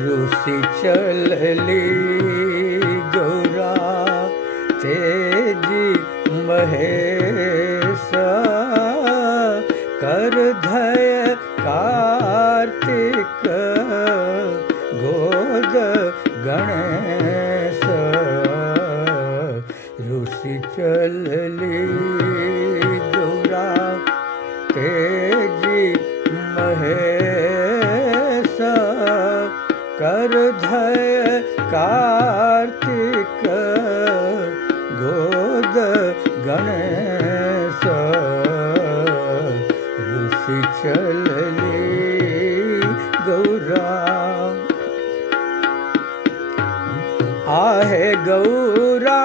रूसी चलली गौरा तेजी महेश कर धय कार्तिक गोद गणेश रूसी चलली गौरा तेजी महेश कर धय कार्तिक गोद गणेश रूसी चलली गौरा आहे गौरा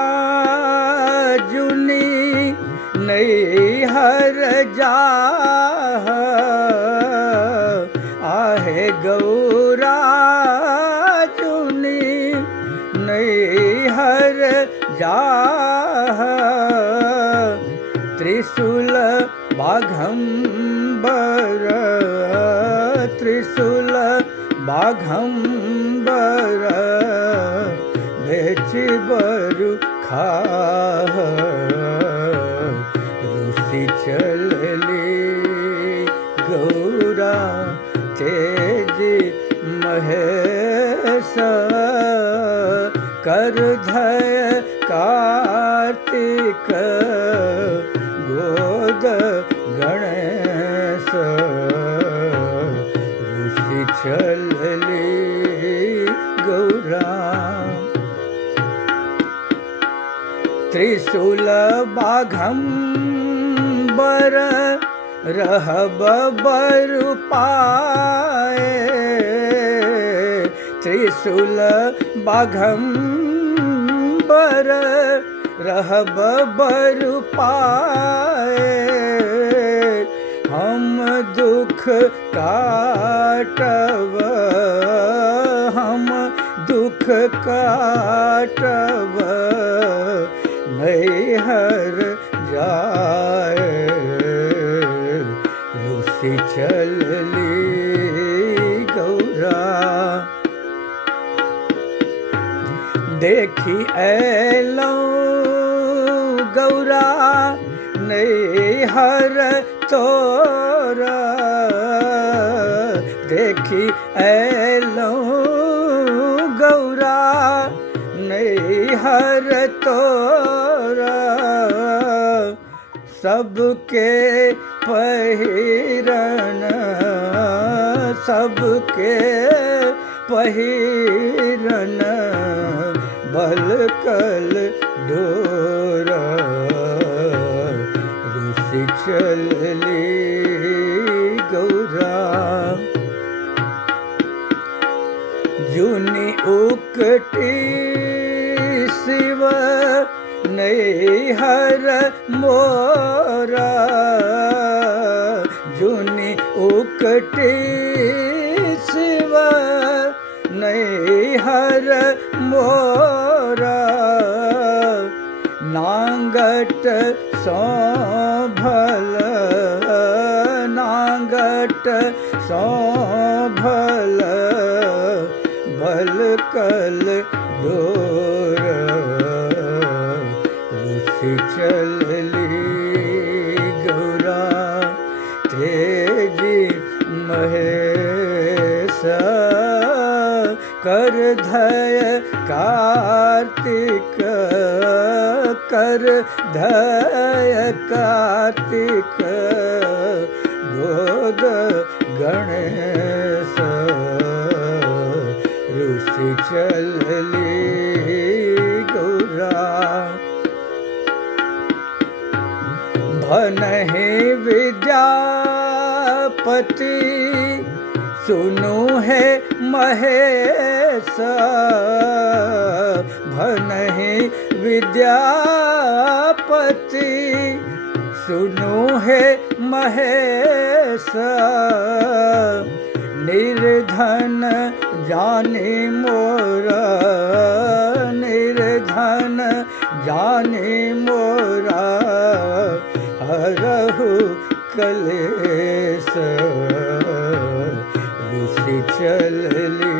जुनी नैहर जा आहे गौरा जुनी नैहर जा त्रिशूल बाघंबर त्रिशूल बाघंबर बेच बरु खाह रूसी चलली गौरा तेजी महेश कर धय कार्तिक गोद गणेश रूसी चलली गौरा त्रिशूल बाघंबर रहब बरु पाए त्रिशूल बाघंबर रहब बरु पाए हम दुख काटब हम दुख काटब नैहर जाए रूसी चलली गौरा देखी ऐलो गौरा नैहर तोरा देखी ऐलो गौरा नैहर तोरा सबके पहिरन सबके पहिरन बलकल डोर रूसी चलली गौरा जुनी उकटी शिव नैहर मोरा जुनी उकटी शिव नैहर मोरा नांगट सौभल नांगट सौभल बलकल डोर रूसी चलली गौरा तेजी महेश कर धय कार्तिक कर धय कार्तिक गोद गणेश रूसी चलली गौरा भनहि विद्यापति सुनु है महेश भनहि विद्यापति सुनु है महेश निर्धन जाने मोरा निर्धन जाने मोरा हरहु कलेश रूसी चलली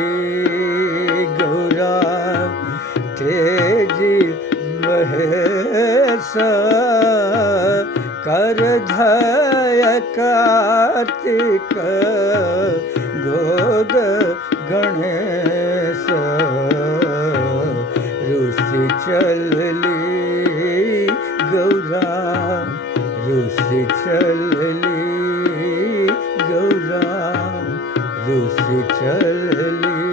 बस कर धय कार्तिक गोद गणेश रुसि चलली गौरा रुसि चलली गौरा रुसि चलली